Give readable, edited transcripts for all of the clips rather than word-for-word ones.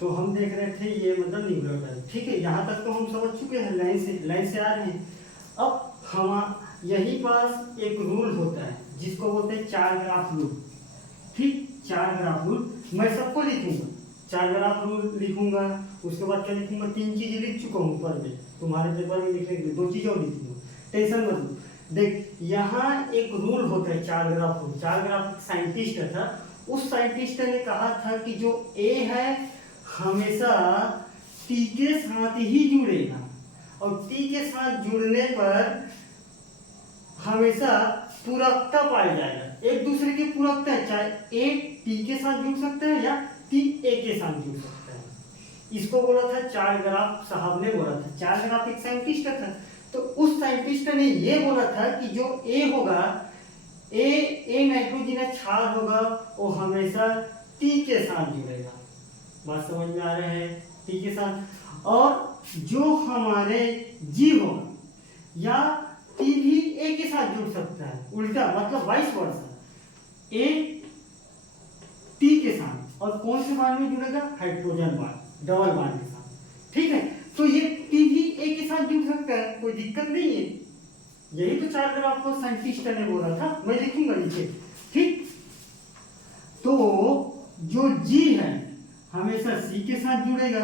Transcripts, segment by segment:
तो हम देख रहे थे ये मतलब न्यूक्लियोटाइड, ठीक है, यहाँ तक तो हम समझ चुके हैं, लाइन से आ रहे हैं। अब हम यहीं पास एक रूल होता है जिसको बोलते हैं 4 ग्राफ रूल, ठीक, 4 ग्राफ रूल मैं सबको लिखूंगा, 4 ग्राफ रूल लिखूंगा, उसके बाद क्या लिखूंगा, 3 चीजें लिख चुका हूँ ऊपर में, तुम्हारे पेपर में लिखने के लिए 2 चीजें और लिखूंगा, टेंशन मत लो। देख यहाँ एक रूल होता है 4 ग्राफ रूल। 4 ग्राफ साइंटिस्ट था, उस साइंटिस्ट ने कहा था कि जो ए है हमेशा टी के साथ ही जुड़ेगा, और टी के साथ जुड़ने पर हमेशा पूरकता पाया जाएगा, एक दूसरे की पूरकता है, चाहे ए टी के साथ जुड़ सकता है या टी ए के साथ जुड़ सकता है। इसको बोला था 4 ग्राफ, साहब ने बोला था। 4 ग्राफ एक साइंटिस्ट था, तो उस साइंटिस्ट ने ये बोला था कि जो ए होगा, ए नाइट्रोजन क्षार होगा, वो हमेशा टी के साथ जुड़ेगा। बात समझ में आ रहे हैं, टी के साथ। और जो हमारे जी होगा या टी भी ए के साथ जुड़ सकता है, उल्टा मतलब वाइस वर्सा, ए टी के साथ, और कौन से बांड में जुड़ेगा, हाइड्रोजन बांड, डबल बांड के साथ, ठीक है। तो ये टी भी ए के साथ जुड़ सकता है, कोई दिक्कत नहीं है। यही तो 4 ग्राफ को साइंटिस्ट ने बोला था, मैं लिखूंगा नीचे, ठीक। तो जो जी है हमेशा सी के साथ जुड़ेगा,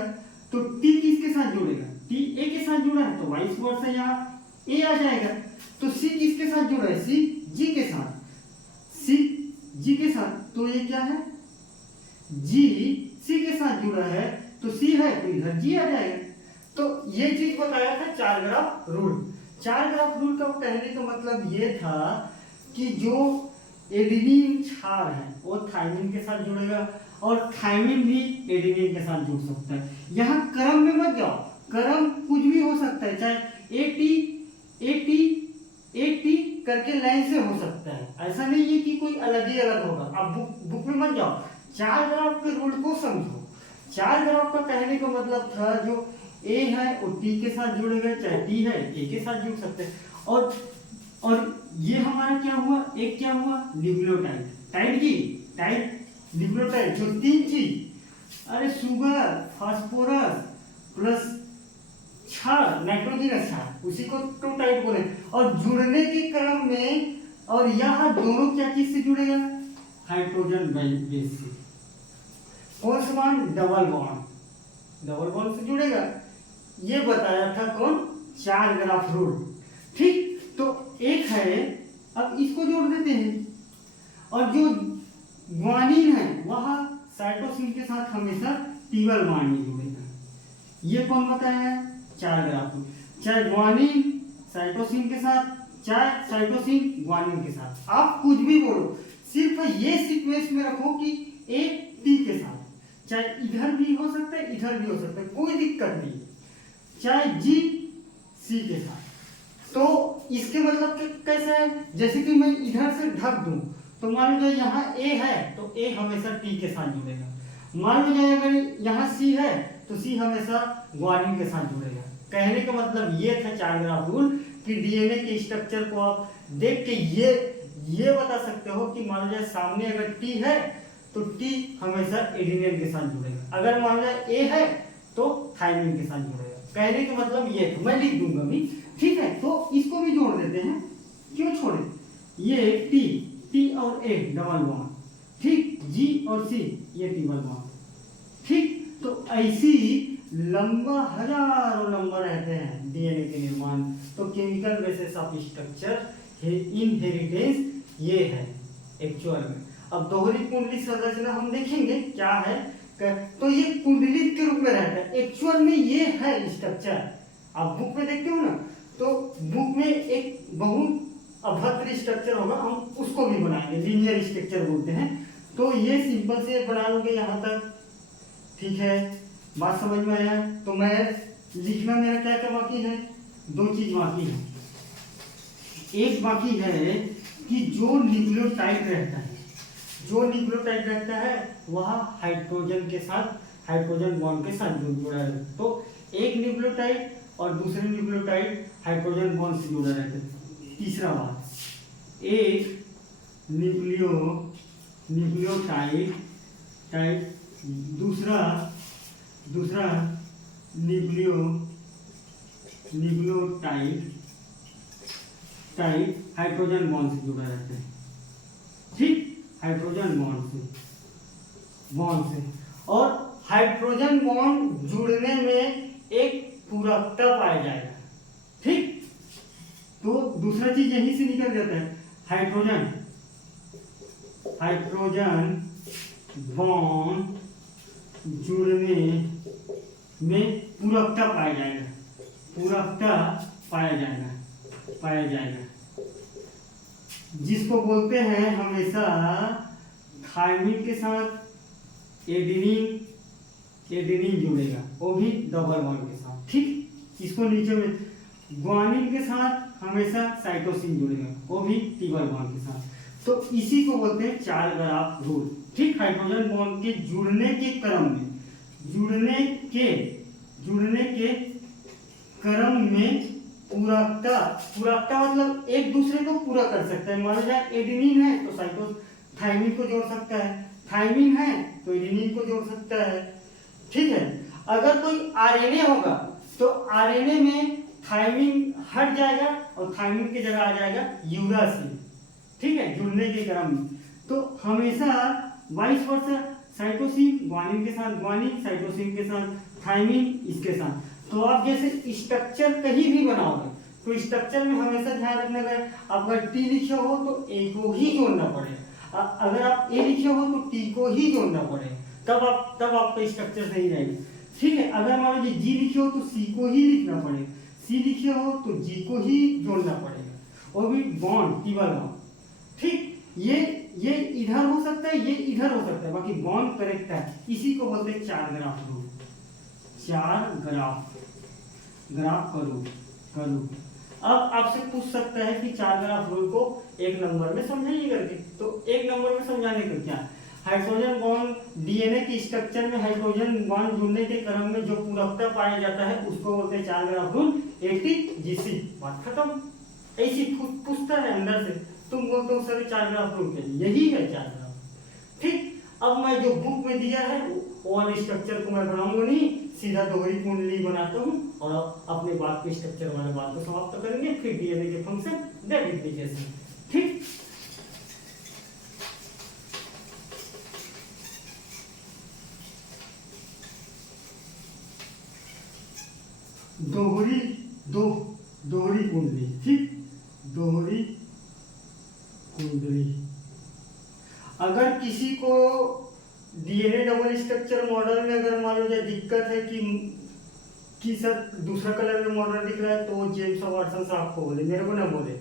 तो टी किसके साथ जुड़ेगा, टी ए के साथ जुड़ा है, तो वाइस वर्सा यहाँ ए आ जाएगा। तो सी किसके साथ जुड़ा है, सी जी के साथ, सी जी के साथ, तो ये क्या है, जी सी के साथ जुड़ा है, तो सी है तो इधर जी आ जाएगा। तो ये चीज बताया था 4 ग्राफ रूल। 4 ग्राफ रूल का कहने का मतलब ये था कि जो एडेनिन क्षार है वो थायमिन के साथ जुड़ेगा, और थायमिन भी एडेनिन के साथ जुड़ सकता है। यहाँ क्रम में मत जाओ, क्रम कुछ भी हो सकता है, चाहे ए टी करके लाइन से हो सकता है, ऐसा नहीं है कि कोई अलग ही अलग होगा। अब बुक में मत जाओ, 4 ग्राफ के रूल को समझो। 4 ग्राफ का कहने का मतलब था जो ए है वो टी के साथ जुड़ेगा, चाहे टी है ए के साथ जुड़ सकते हैं। और ये हमारा क्या हुआ, एक क्या हुआ, न्यूक्लियोटाइड, टाइड न्यूक्लियोटाइड, जो 3 चीज, अरे शुगर, फास्फोरस प्लस क्षार, नाइट्रोजन क्षार, उसी को टू टाइप बोले। और जुड़ने के क्रम में, और यह दोनों क्या चीज से जुड़ेगा, हाइड्रोजन बेस से। कौन सा बॉन्ड, डबल बॉन्ड से जुड़ेगा। ये बताया था कौन, 4 ग्राफ रूल, ठीक। तो एक है, अब इसको जोड़ देते हैं, और जो ग्वानिन है वह साइटोसिन के साथ हमेशा टिबल बॉन्ड में जुड़ेगा। ये कौन बताया, 4 ग्राफ रूल। चाहे ग्वानिन साइटोसिन के साथ, चाहे साइटोसिन ग्वानिन के साथ, आप कुछ भी बोलो, सिर्फ ये सीक्वेंस में रखो कि ए टी के साथ, चाहे इधर भी हो सकता है इधर भी हो सकता है, कोई दिक्कत नहीं, चाहे जी सी के साथ। तो इसके मतलब कैसा है, जैसे कि मैं इधर से ढक दूं, तो मान लो यहाँ ए है तो ए हमेशा टी के साथ जुड़ेगा। मान लो अगर यहाँ सी है तो सी हमेशा ग्वानिन के साथ जुड़ेगा। कहने का मतलब ये था 4 ग्राफ रूल कि डीएनए के स्ट्रक्चर को आप देख के ये बता सकते हो कि मान लो सामने अगर टी है तो टी हमेशा एडेनिन के साथ जुड़ेगा, अगर मान लो ए है तो थायमिन के साथ जुड़ेगा। कहने का मतलब ये था, मैं लिख दूंगा अभी, ठीक है। तो इसको भी जोड़ देते हैं, क्यों छोड़े, ये टी और ए डबल बॉन्ड, ठीक, जी और सी ये ट्रिपल बॉन्ड, ठीक। तो ऐसी लंबा हजारों नंबर रहते हैं डीएनए के निर्माण। तो chemical basis of structure inheritance ये है एक्चुअल में। अब दोहरी कुंडली संरचना हम देखेंगे क्या है, तो ये कुंडली के रूप में रहता है, एक्चुअल में ये है स्ट्रक्चर। आप बुक में देखते हो ना, तो बुक में एक बहुत अभद्र स्ट्रक्चर होगा, हम उसको भी बनाएंगे, लीनियर स्ट्रक्चर बोलते हैं। तो ये सिंपल से बना लोगे यहाँ तक, ठीक है, बात समझ में आया। तो मैं लिखना मेरा क्या क्या बाकी है, 2 चीज बाकी है। एक बाकी है कि जो न्यूक्लियोटाइड रहता है, वह हाइड्रोजन के साथ, हाइड्रोजन बॉन्ड के साथ जुड़ा है। तो एक न्यूक्लियोटाइड और दूसरे न्यूक्लियोटाइड हाइड्रोजन बॉन्ड से जुड़ा रहता है। तीसरा बात, एक न्यूक्लियोटाइड दूसरा दूसरा न्यूक्लियोटाइड हाइड्रोजन बॉन्ड से जुड़ा रहता है, ठीक, हाइड्रोजन बॉन्ड से और हाइड्रोजन बॉन्ड जुड़ने में एक पूरकता पाया जाएगा, ठीक। तो दूसरा चीज यहीं से निकल जाता है, हाइड्रोजन बॉन्ड जुड़ने में पूरकता पाया जाएगा जिसको बोलते हैं हमेशा थायमिन के साथ एडेनिन जुड़ेगा, वो भी डबल बॉन्ड के साथ, ठीक। इसको नीचे में ग्वानिन के साथ हमेशा साइटोसिन जुड़ेगा, वो भी ट्रिपल बॉन्ड के साथ। तो इसी को बोलते हैं चार ग्राफ रूल, ठीक। हाइड्रोजन बॉन्ड के जुड़ने के क्रम में पूरकता मतलब एक दूसरे को पूरा कर सकता है। मान लीजिए एडेनिन है तो थायमिन को जोड़ सकता है, थायमिन है तो एडेनिन को जोड़ सकता है, ठीक है। अगर कोई आरएनए होगा तो आरएनए में थायमिन हट जाएगा और थायमिन की जगह आ जाएगा यूरासिल, ठीक है, जुड़ने के क्रम में। तो हमेशा वाइस वर्सा, साइटोसिन ग्वानिन के साथ ग्वानिन, साइटोसिन के साथ थायमिन, इसके साथ। तो आप जैसे स्ट्रक्चर कहीं भी बनाओगे तो स्ट्रक्चर में हमेशा ध्यान रखना है, आप अगर टी लिखे हो तो ए को ही जोड़ना पड़ेगा, अगर आप ए लिखे हो तो टी को ही जोड़ना पड़ेगा, तब आपका स्ट्रक्चर सही रहेगा, ठीक है। अगर मान लीजिए जी लिखे हो तो सी को ही लिखना पड़ेगा, सी लिखे हो तो जी को ही जोड़ना पड़ेगा, और भी बॉन्ड ट्रिपल बॉन्ड, ठीक। ये इधर हो सकता है, ये इधर हो सकता है, बाकी बॉन्ड करेक्ट है। इसी को बोलते हैं चार ग्राफ रूल, चार ग्राफ करो। अब आपसे पूछ सकता है कि चार ग्राफ रूल को एक नंबर में समझाइए करके, तो एक नंबर में समझाने को क्या, हाइड्रोजन बॉन्ड डीएनए की स्ट्रक्चर में हाइड्रोजन बॉन्ड जुड़ने के क्रम में जो पूरकता पाया जाता है उसको बोलते हैं चार ग्राफ रूल, ATGC, बात खत्म। ऐसी पूछता है अंदर से, तुम बोलते हो सर चार ग्राफ रूल के, यही है चार ग्राफ, ठीक। अब मैं जो बुक में दिया है वो वाले स्ट्रक्चर को मैं बनाऊंगा नहीं, सीधा दोहरी कुंडली बनाता हूँ और अपने बात के स्ट्रक्चर वाले बात को समाप्त करेंगे, फिर डीएनए के फंक्शन दैट इंप्लीकेशन, ठीक। दोहरी कुंडली, ठीक, दोहरी कुंडली। अगर किसी को डीएनए डबल स्ट्रक्चर मॉडल में अगर मान लो दिक्कत है कि सर दूसरा कलर में मॉडल दिख रहा है, तो जेम्स वाटसन साहब को बोले, मेरे को ना बोले,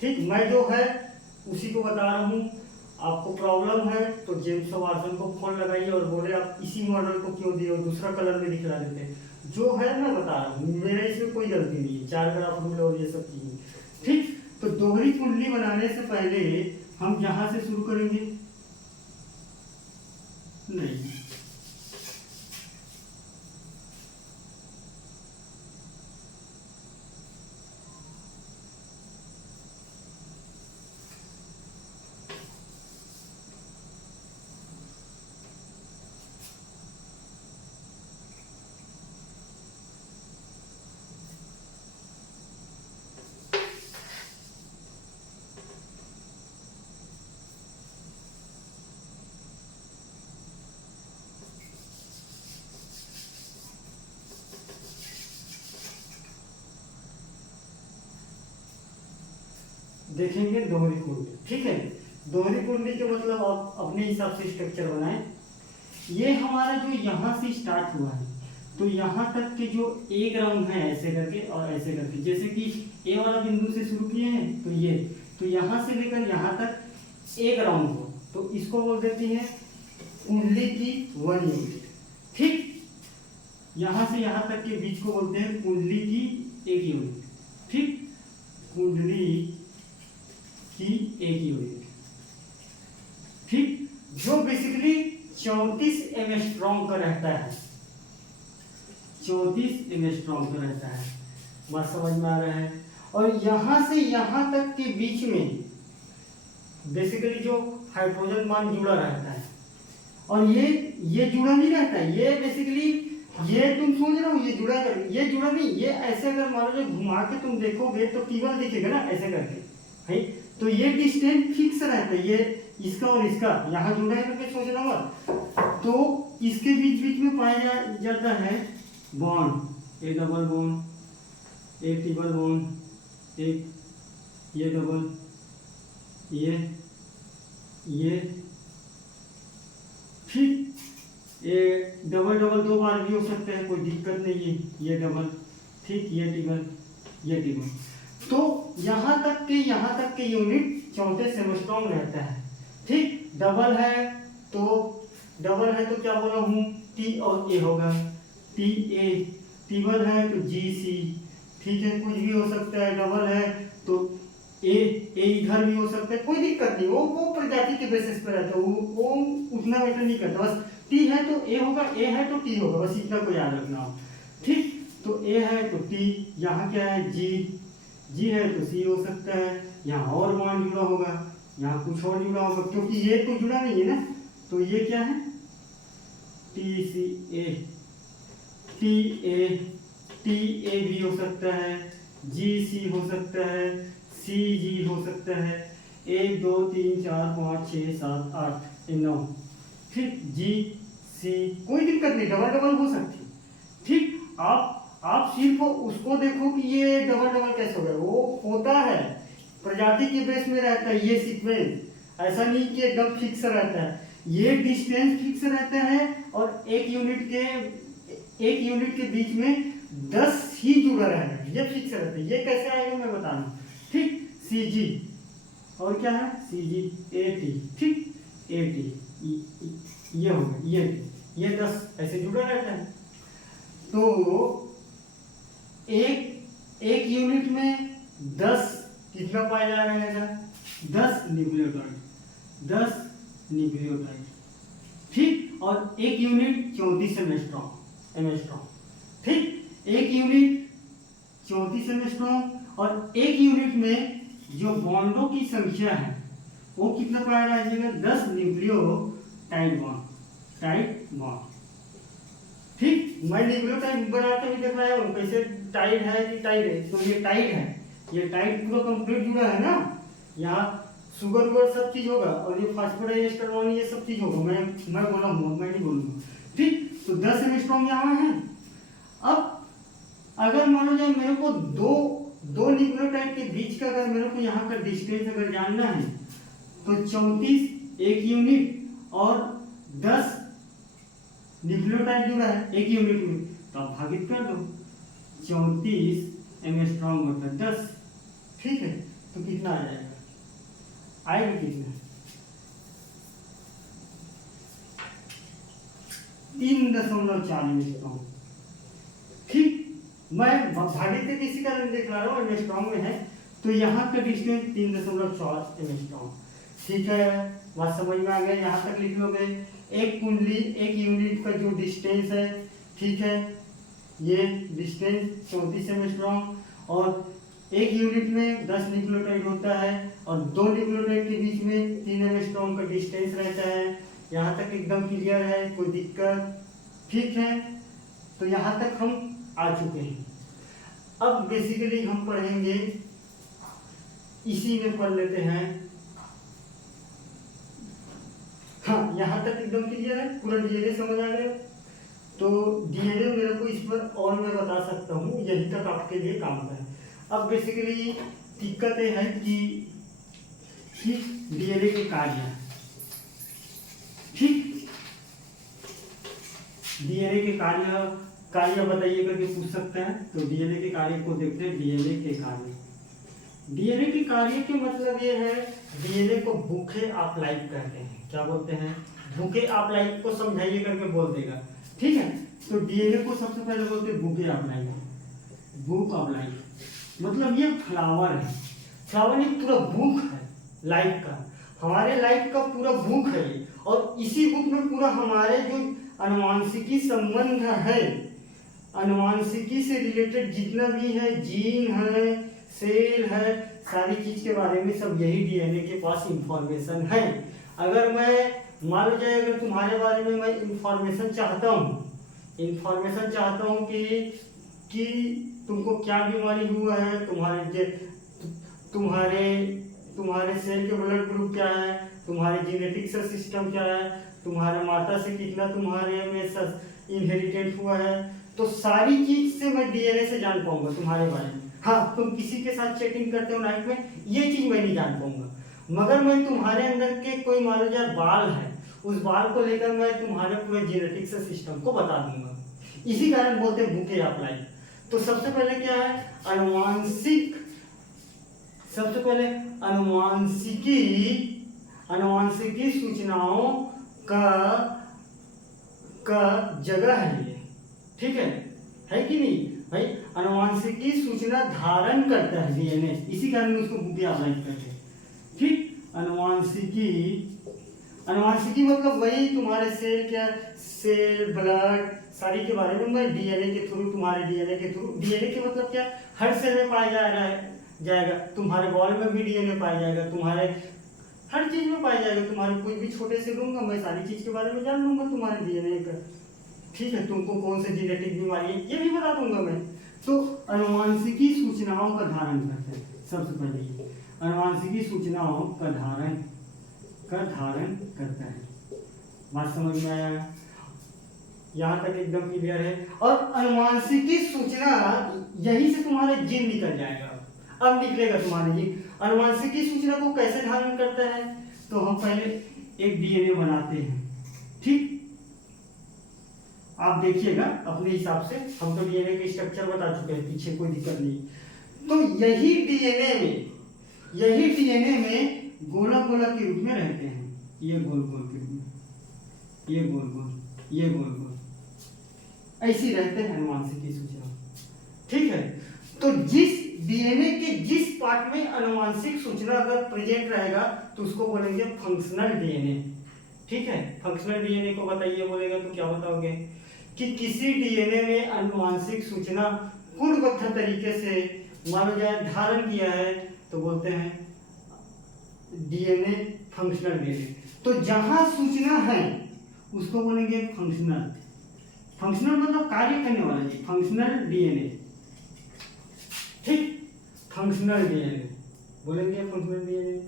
ठीक। मैं जो है उसी को बता रहा हूँ, आपको प्रॉब्लम है तो जेम्स वाटसन को फोन लगाइए और बोले आप इसी मॉडल को क्यों दिए, दूसरा कलर में दिखला देते, जो है मैं बता रहा हूँ, मेरे इसमें कोई गलती नहीं है, चार ग्राफ रूल और ये सब चीजें, ठीक। तो दोहरी कुंडली बनाने से पहले हम जहां से शुरू करेंगे, नहीं, देखेंगे दोहरी कुंडली, ठीक है। दोहरी कुंडली के मतलब आप अपने हिसाब से स्ट्रक्चर बनाएं। ये हमारा जो यहाँ से स्टार्ट हुआ है, तो यहाँ तक के जो एक राउंड है ऐसे करके और ऐसे करके, जैसे कि ए वाला बिंदु से शुरू किए हैं तो ये, तो यहाँ से लेकर यहाँ तक एक राउंड हो, तो इसको बोल देती है कुंडली की 1 यूनिट, ठीक। यहाँ से यहाँ तक के बीच को बोलते हैं कुंडली की 1 यूनिट, ठीक, कुंडली की 1 यूनिट, ठीक, जो बेसिकली 34 एंगस्ट्रॉम का रहता है, 34 एंगस्ट्रॉम का रहता है, बात समझ में आ रहा है। और यहां से यहां तक के बीच में बेसिकली जो हाइड्रोजन बॉन्ड जुड़ा रहता है, और ये जुड़ा नहीं रहता है, ये बेसिकली ये तुम सोच रहे हो ये जुड़ा कर, ये जुड़ा नहीं, ये ऐसे अगर मान लो घुमा के तुम देखोगे तो T1 दिखेगा ना ऐसे करके, है। तो ये डिस्टेंस फिक्स रहता है, ये इसका और इसका यहाँ जुड़ा है करके सोचना मत। तो इसके बीच बीच में पाया जाता है bond, A double bond, A triple bond, एक ये डबल, ये ठीक, ये डबल डबल 2 बार भी हो सकते हैं, कोई दिक्कत नहीं है, ये डबल, ठीक, ये ट्रिपल, ये ट्रिपल। तो यहाँ तक के यूनिट चौथे सेमेस्टर में रहता है, ठीक। डबल है तो क्या बोला हूँ, टी और ए होगा, टी ए। ट्रिपल है तो जी सी, ठीक है, कुछ भी हो सकता है। डबल है तो ए इधर भी हो सकता है, कोई दिक्कत नहीं, वो प्रजाति के बेसिस पे रहता है, वो उतना मैटर नहीं करता। बस टी है तो ए होगा, ए है तो टी होगा, बस इतना को याद रखना हो, ठीक। तो ए है तो टी, यहाँ क्या है जी है तो सी हो सकता है, यहाँ और बॉन्ड जुड़ा होगा, यहाँ कुछ और जुड़ा होगा, क्योंकि ये तो जुड़ा नहीं है ना, तो ये क्या है T C A, T A भी हो सकता है, जी सी हो सकता है, सी जी हो सकता है, 1 2 3 4 5 6 7 8 9, ठीक, जी सी, कोई दिक्कत नहीं, डबल डबल हो सकती, ठीक। आप सिर्फ उसको देखो कि ये डबल डबल कैसे हो गया, वो होता है प्रजाति के बेस में रहता है ये सीक्वेंस, ऐसा नहीं कि एकदम फिक्स रहता है, ये डिस्टेंस फिक्स रहता है और एक यूनिट के बीच में 10 ही जुड़ा रहेगा, ये फिक्स रहता है। ये कैसे आएगा मैं बता रहा हूँ, ठीक। सी जी और क्या है सी जी ए टी, ठीक, ए टी ये होगा, ये 10 ऐसे जुड़ा रहता है। तो एक यूनिट में 10 कितना पाया जा रहेगा, 10 न्यूक्लियोटाइड, ठीक। और एक यूनिट 34 एंगस्ट्रॉम, ठीक, एक यूनिट 34 एंगस्ट्रॉम, और एक यूनिट में जो बॉन्डों की संख्या है वो कितना पाया जाएगा, 10 न्यूक्लियोटाइड बॉन्ड, ठीक। मैं न्यूक्लियोटाइड बनाते हुए देख रहा हूँ कैसे टाइड है कि टाइड है, तो ये टाइड है, ये टाइड पूरा कंप्लीट जुड़ा है ना, यहाँ शुगर वुगर सब चीज होगा, और ये फास्फोडाइएस्टर ये सब चीज होगा, मैं बोला हूँ, मैं नहीं बोलूँगा, ठीक। तो 10 एंगस्ट्रॉम यहाँ है। अब अगर मान लो जाए मेरे को दो न्यूक्लियोटाइड के बीच का अगर मेरे को यहाँ का डिस्टेंस अगर जानना है, तो 34 एक यूनिट और 10 न्यूक्लियोटाइड जुड़ा है एक यूनिट में, तो आप भागित कर दो, 34 एंगस्ट्रॉम बटा 10, ठीक है। तो कितना आ जाएगा, आएगा कितना, 3.4 एंगस्ट्रॉम, ठीक। मैं भागित किसी का देख रहा हूँ एंगस्ट्रॉम में है, तो यहाँ का डिस्टेंस 3.4 एंगस्ट्रॉम, ठीक है। बात समझ में आ गया, यहाँ तक लिख लोगे। एक कुंडली एक यूनिट का जो डिस्टेंस है, ठीक है, ये डिस्टेंस 34 एंगस्ट्रॉम, और एक यूनिट में 10 न्यूक्लियोटाइड होता है, और 2 न्यूक्लियोटाइड के बीच में 3 एंगस्ट्रॉम का डिस्टेंस रहता है। यहाँ तक एकदम क्लियर है, कोई दिक्कत, ठीक है। तो यहाँ तक हम आ चुके हैं। अब बेसिकली हम पढ़ेंगे, इसी में पढ़ लेते हैं, हाँ, यहाँ तक एकदम क्लियर है, पूरा डीएनए समझ आ गया। तो डीएनए मेरे को इस पर और मैं बता सकता हूँ, यही तक आपके लिए काम का है। अब बेसिकली दिक्कत है कि डीएनए के कार्य, ठीक, डीएनए के कार्य बताइए करके पूछ सकते हैं। तो डीएनए के कार्य को देखते हैं। डीएनए के कार्य के मतलब ये है, डीएनए को बुके ऑफ लाइफ कहते हैं। क्या बोलते हैं, बुके ऑफ लाइफ को समझाइए करके बोल देगा, ठीक है। तो डीएनए को सबसे पहले बोलते हैं bouquet of life. Book of life मतलब ये फ्लावर है, फ्लावर एक पूरा बुक है लाइफ का, हमारे लाइफ का पूरा बुक है। और इसी बुक में पूरा हमारे जो अनुवांशिकी संबंध है, अनुवांशिकी से रिलेटेड जितना भी है, जीन है, सेल है, सारी चीज के बारे में सब यही डीएनए के पास इंफॉर्मेशन है। अगर मैं मान लो जाए, अगर तुम्हारे बारे में मैं इंफॉर्मेशन चाहता हूँ इंफॉर्मेशन चाहता हूँ कि तुमको क्या बीमारी हुआ है, तुम्हारे तुम्हारे सेल के ब्लड ग्रुप क्या है, तुम्हारे जेनेटिक सिस्टम क्या है, तुम्हारे माता से कितना तुम्हारे में इनहेरिटेड हुआ है। तो सारी चीज से मैं डीएनए से जान पाऊंगा तुम्हारे बारे में। हाँ, तुम किसी के साथ चैटिंग करते हो नाइट में, ये चीज मैं नहीं जान पाऊंगा, मगर मैं तुम्हारे अंदर के कोई मान लो यार बाल है, उस बाल को लेकर मैं तुम्हारे पूरे जेनेटिक्स सिस्टम को बता दूंगा। इसी कारण बोलते हैं बुके ऑफ लाइफ। तो सबसे पहले क्या है, अनुवांशिकी सूचनाओं का जगह है ये, ठीक है कि नहीं भाई। अनुवांशिकी सूचना धारण करता है डीएनए, इसी कारण उसको बुके ऑफ लाइफ कहते हैं। ठीक, अनुवांशिकी मतलब वही तुम्हारे सेल ब्लड सारी के बारे में मैं डीएनए के थ्रू, तुम्हारे डीएनए के मतलब क्या, हर सेल में पाया जाएगा, तुम्हारे बॉल में भी डीएनए पाया जाएगा, तुम्हारे हर चीज में पाया जाएगा। तुम्हारे कोई भी छोटे से लूंगा मैं, सारी चीज के बारे में जान लूंगा तुम्हारे डीएनए का, ठीक है। तुमको कौन से जेनेटिक बीमारी है ये भी बता दूंगा मैं। तो अनुवांशिकी सूचनाओं का धारण करते हैं। सबसे पहले अनुवांशिकी सूचनाओं का धारण करता है। बात समझ में आया? यहाँ तक एकदम क्लियर है। और अनुवांशिकी सूचना यही से तुम्हारा जीन निकल जाएगा, अब निकलेगा तुम्हारे जीन। अनुवांशिकी सूचना को कैसे धारण करता है, तो हम पहले एक डीएनए बनाते हैं, ठीक। आप देखिएगा अपने हिसाब से, हम तो डीएनए के स्ट्रक्चर बता चुके हैं, पीछे कोई दिक्कत नहीं। तो यही डीएनए में गोला गोला के रूप में रहते हैं, ये गोल गोल के रूप में, ये गोल गोल ऐसी रहते हैं अनुवांशिकी सूचना, ठीक है। तो जिस डीएनए के जिस पार्ट में अनुवांशिक सूचना अगर प्रेजेंट रहेगा तो उसको बोलेंगे फंक्शनल डीएनए, ठीक है। फंक्शनल डीएनए को बताइए बोलेगा तो क्या बताओगे कि किसी डीएनए में अनुवांशिक सूचना पूर्वबद्ध तरीके से मान लो जाए धारण किया है तो बोलते हैं डीएनए फंक्शनल डीएनए। तो जहां सूचना है उसको बोलेंगे फंक्शनल मतलब कार्य करने वाला जी, फंक्शनल डीएनए, ठीक। फंक्शनल डीएनए बोलेंगे, फंक्शनल डीएनए।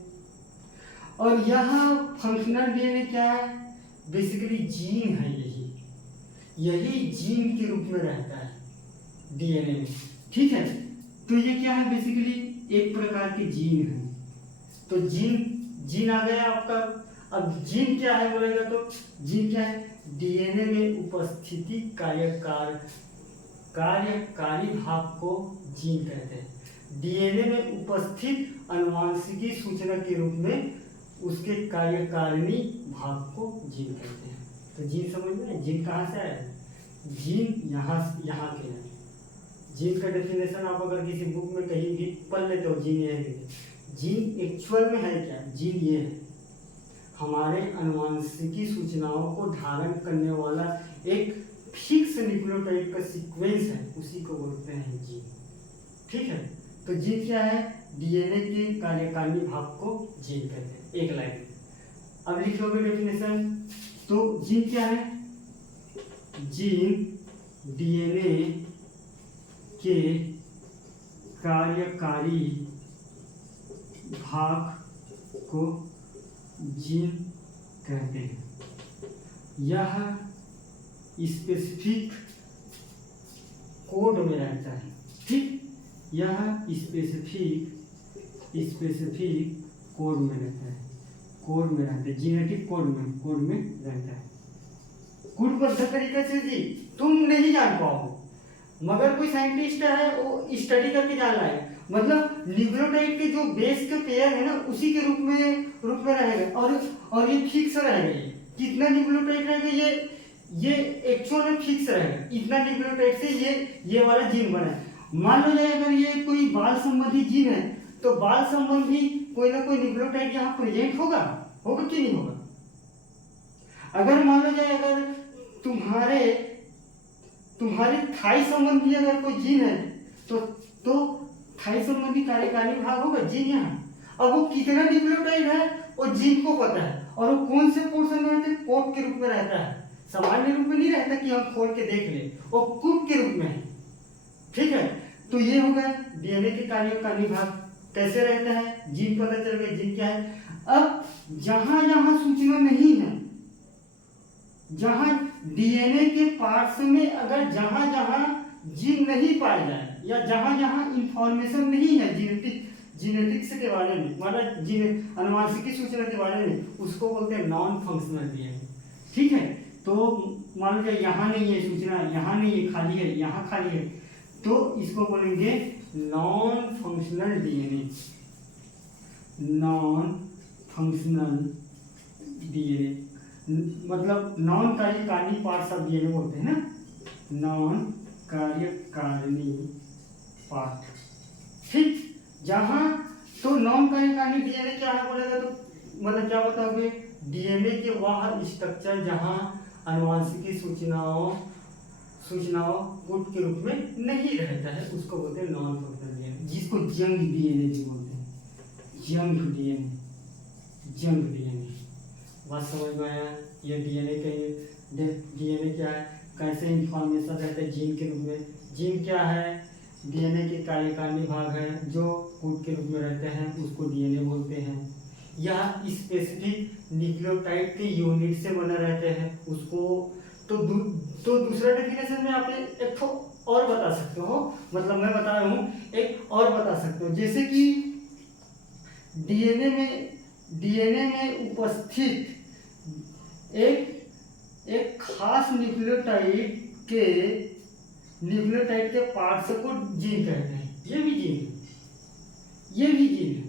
और यह फंक्शनल डीएनए क्या है, बेसिकली जीन है, यही जीन के रूप में रहता है डीएनए में, ठीक है। तो ये क्या है, बेसिकली एक प्रकार के जीन है। तो जीन आ गया आपका। अब जीन क्या है बोलेगा तो जीन क्या है, डीएनए में उपस्थिति कार्यकारी भाग को जीन कहते हैं। डीएनए में उपस्थित अनुवांशिकी सूचना के रूप में उसके कार्यकारिणी भाग को जीन कहते हैं। तो जीन समझ में, जीन कहाँ से आया, जीन यहाँ के है। जीन का डेफिनेशन आप अगर किसी बुक में कहीं भी पढ़ लेते हो, जीन ये है। जीन एक्चुअल में है क्या, जीन ये है हमारे अनुवांशिकी सूचनाओं को धारण करने वाला एक फिक्स न्यूक्लियोटाइड का सीक्वेंस है, उसी को बोलते हैं जीन, ठीक है। तो जीन क्या है, डीएनए के कार्यकारिणी भाग को जीन कहते हैं, एक लाइन। अब लिख लोगे डेफिनेशन। तो जीन क्या है, जीन डीएनए के कार्यकारी भाग को जीन कहते हैं। यह स्पेसिफिक कोड में रहता है, ठीक। यह स्पेसिफिक कोड में रहता है, जेनेटिक कोड में रहता है। कूटबद्ध तरीके से जी तुम नहीं जान पाओगे, मगर कोई साइंटिस्ट है वो स्टडी करके जान रहा है। मतलब न्यूक्लियोटाइड के जो बेस के पेयर है ना, उसी के रूप में रहेगा। और ये फिक्स रहेगा, ये कितना न्यूक्लियोटाइड रहेगा, ये एक्चुअल में फिक्स रहेगा। इतना न्यूक्लियोटाइड से ये वाला जीन बना है। मान लो जाए अगर ये कोई बाल संबंधी जीन है तो बाल संबंधी कोई ना कोई न्यूक्लियोटाइड यहाँ प्रेजेंट होगा कि नहीं होगा। अगर मान लो जाए अगर तुम्हारे थाई संबंधी अगर कोई जीन है तो थाई संबंधी कार्यकारिणी भाग होगा जीन यहाँ। अब वो कितना न्यूक्लियोटाइड है वो जीन को पता है, और वो कौन से पोर्शन में रहते हैं, कोड के रूप में रहता है, सामान्य रूप में नहीं रहता कि हम खोल के देख लें, वो कूट के रूप में है। ठीक है, तो ये हो गया डीएनए के कार्यों का भाग कैसे रहता है, जीन पता चल गया जीन क्या है। अब जहां जहां सूचना नहीं है, जहां डीएनए के पार्ट्स में अगर जहां जहां जीन नहीं पाया जाए या जहां जहां इंफॉर्मेशन नहीं है जीनेटिक्स के बारे में, मतलब जीन अनुवांशिकी सूचना के बारे में, उसको बोलते हैं नॉन फंक्शनल डीएनए। ठीक है, तो मान लीजिए यहाँ नहीं है सूचना, यहाँ नहीं है, खाली है, यहाँ खाली है, तो इसको बोलेंगे non functional DNA. Non functional DNA मतलब नॉन कार्यकारिणी पार्ट्स ऑफ डीएनए बोलते हैं ना, नॉन कार्यकारिणी पार्ट। ठीक, जहां तो नॉन कार्यकारिणी डीएनए क्या है बोलेगा तो मतलब क्या बताओगे, डीएनए के वह स्ट्रक्चर जहां आनुवंशिकी सूचनाओं कूट के रूप में नहीं रहता है, उसको बोलते हैं नॉन फंक्शनल डीएनए, जिसको जंग डीएनए भी बोलते हैं। जंग डीएनए बात समझ में आया। ये डीएनए क्या है, कैसे इंफॉर्मेशन रहता है जीन के रूप में। जीन क्या है, डीएनए के कार्यकारिणी भाग है जो कूट के रूप में रहते हैं, उसको डीएनए बोलते हैं। यह स्पेसिफिक न्यूक्लियोटाइड के यूनिट से बने रहते हैं, उसको तो दूसरा डेफिनेशन में आप एक तो और बता सकते हो, मतलब मैं बता रहा हूँ एक और बता सकते हो, जैसे कि डीएनए में उपस्थित एक खास न्यूक्लियोटाइड के पार्ट्स को जीन कहते हैं। ये भी जीन है।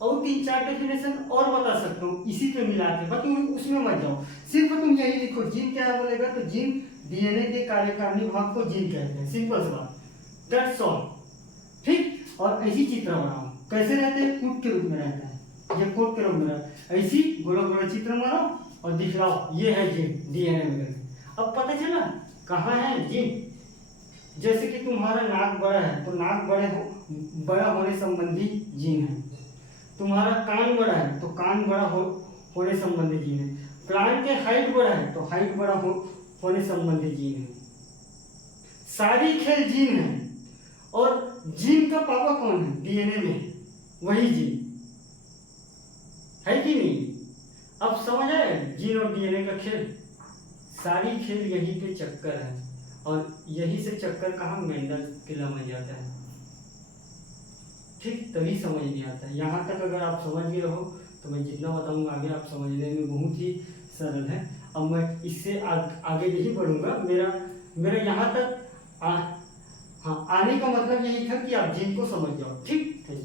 और 3-4 डेफिनेशन और बता सकते हो इसी पे मिला के, बट तुम उसमें मत जाओ, सिर्फ तुम यही लिखो जीन क्या है बोलेगा तो जीन डीएनए के कार्यकारिणी भाग को जीन कहते हैं, सिंपल सी बात, दैट्स ऑल। ठीक, और ऐसी चित्र बनाओ, कैसे रहते हैं, कूट के रूप में रहता है, ये कोट के रूप में रहता है, ऐसी गोला गोला चित्र बनाओ और दिखलाओ ये है जीन डीएनए में। अब पता चला कहाँ है जीन। जैसे कि तुम्हारा नाक बड़ा है तो नाक बड़ा होने संबंधी जीन है, तुम्हारा कान बड़ा है तो कान बड़ा होने संबंधी जीन है, प्लांट के हाइट बड़ा है तो हाइट बड़ा होने संबंधी जीन है। सारी खेल जीन है, और जीन का पापा कौन है, डीएनए में वही जीन है कि नहीं। अब समझ आए जीन और डीएनए का खेल, सारी खेल यही पे चक्कर है, और यही से चक्कर कहाँ मेंडल किला में जाता है। ठीक, तभी समझ नहीं आता है। यहाँ तक अगर आप समझ गए हो तो मैं जितना बताऊंगा आगे आप समझने में बहुत ही सरल है। अब मैं इससे आगे नहीं बढ़ूंगा, मेरा यहाँ तक आने का मतलब यही था कि आप जीन को समझ जाओ। ठीक है।